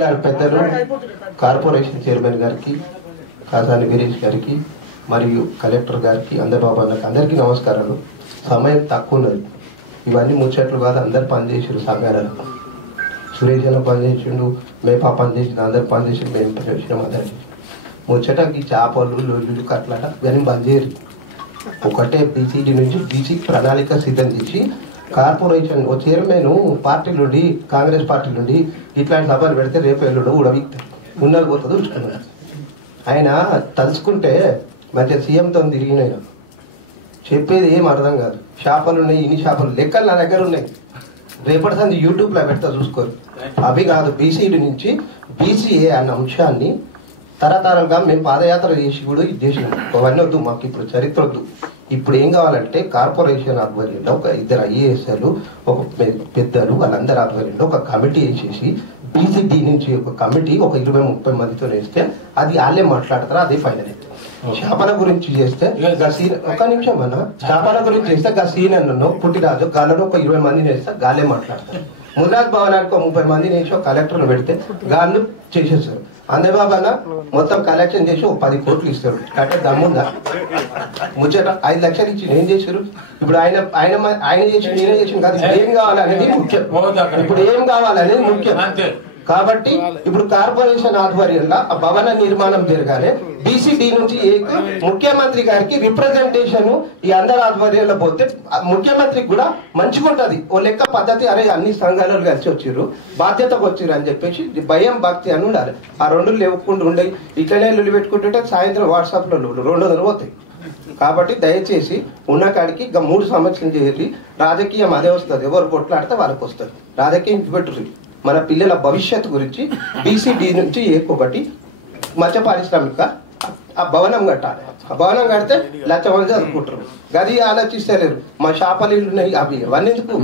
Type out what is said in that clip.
గల పెద్దలు corporation chairman గారికి, కాసాని వీరేష్ గారికి మరియు కలెక్టర్ గారికి, అందబాబు అన్నకి అందరికీ నమస్కారాలు. సమయం తక్కువ ఉన్నది, ఇవన్నీ ముచ్చట్లు కాదు. అందరు పనిచేసారు సంఘాలలో. సురేష్ అన్న పనిచేసిండు, మేపా పనిచేసిండు, అందరు పనిచేసిండు, మేము పనిచేసినాం. అందరికి ముచ్చటకి చేపలు లొల్లులు కట్లాట ఇవన్నీ బంద్ చేయరు. ఒకటే బీసీడీ నుంచి బీసీ ప్రణాళిక సిద్ధం చేసి కార్పొరేషన్ ఓ చైర్మన్ పార్టీ నుండి, కాంగ్రెస్ పార్టీ నుండి ఇట్లాంటి సభలు పెడితే రేపు ఎల్లుడు ఉడవిక్తారు, ఉన్నది పోతుంది ఉంచుకున్నారు. ఆయన తలుచుకుంటే మంచిగా సీఎంతో తిరిగిన చెప్పేది ఏం అర్థం కాదు. చేపలు ఉన్నాయి, ఇన్ని చేపలు లెక్కలు నా దగ్గర ఉన్నాయి. రేపటి సంది యూట్యూబ్లో పెడతా చూసుకోరు. అవి కాదు, బీసీడీ నుంచి బీసీఏ అన్న అంశాన్ని తరతరాలుగా మేము పాదయాత్ర చేసి కూడా ఇది చేసినాం. అవన్నీ వద్దు, మాకు ఇప్పుడు చరిత్ర వద్దు. ఇప్పుడు ఏం కావాలంటే కార్పొరేషన్ ఆధ్వర్యంలో ఒక 2 ఐఏఎస్లు, ఒక పెద్దలు, వాళ్ళందరి ఆధ్వర్యంలో ఒక కమిటీ వేసేసి బీసీడీ నుంచి ఒక కమిటీ ఒక 20-30 మందితో వేస్తే అది వాళ్ళే మాట్లాడతారు, అదే ఫైనల్ అయితే. చేపల గురించి చేస్తే ఒక నిమిషం అన్న, చేపల గురించి చేస్తే గా సీనన్ను పుట్టిరాజు గాలను ఒక 20 మందిని వేస్తే గాలే మాట్లాడతారు. ముద్రాజ్ భవనానికి ఒక 30 మందిని వేసి ఒక కలెక్టర్ను పెడితే గాళ్ళు చేసేస్తారు. అందబాబు అన్న మొత్తం కలెక్షన్ చేసి ఒక 10 కోట్లు ఇస్తారు. అంటే దమ్ముందా? ముచ్చట 5 లక్షలు ఇచ్చి ఏం చేశారు? ఇప్పుడు ఆయన చేసి నేనే చేసిన కాదు, ఏం కావాలనేది ముఖ్యం. ఇప్పుడు ఏం కావాలనేది ముఖ్యం. కాబట్టి ఇప్పుడు కార్పొరేషన్ ఆధ్వర్యంలో ఆ భవన నిర్మాణం జరగాలి. బీసీడీ నుంచి ముఖ్యమంత్రి గారికి రిప్రజెంటేషన్ ఈ అందరి ఆధ్వర్యంలో పోతే ముఖ్యమంత్రికి కూడా మంచిగా ఉంటది. ఓ లెక్క పద్ధతి, అరే అన్ని సంఘాలు కలిసి వచ్చారు, బాధ్యతకు వచ్చారు అని చెప్పేసి భయం భక్తి అని ఉండాలి. ఆ 2 లేకుండా ఉండే ఇట్లనే లొల్లి పెట్టుకుంటుంటే సాయంత్రం వాట్సాప్ లో 200 పోతాయి. కాబట్టి దయచేసి ఉన్న కాడికి 3 సంవత్సరం చేసి రాజకీయం అదే వస్తుంది. ఎవరు కొట్లాడితే వాళ్ళకి వస్తుంది. రాజకీయం పెట్టుతుంది. మన పిల్లల భవిష్యత్తు గురించి బీసీడీ నుంచి ఒకటి మత్స్య పారిశ్రామిక ఆ భవనం కట్టాలి. ఆ భవనం కడితే 1,00,000 మంది చదువుకుంటారు. గది ఆలోచిస్తలేరు. మా చేపలు ఉన్నాయి, అవి అవన్నీ ఎందుకు?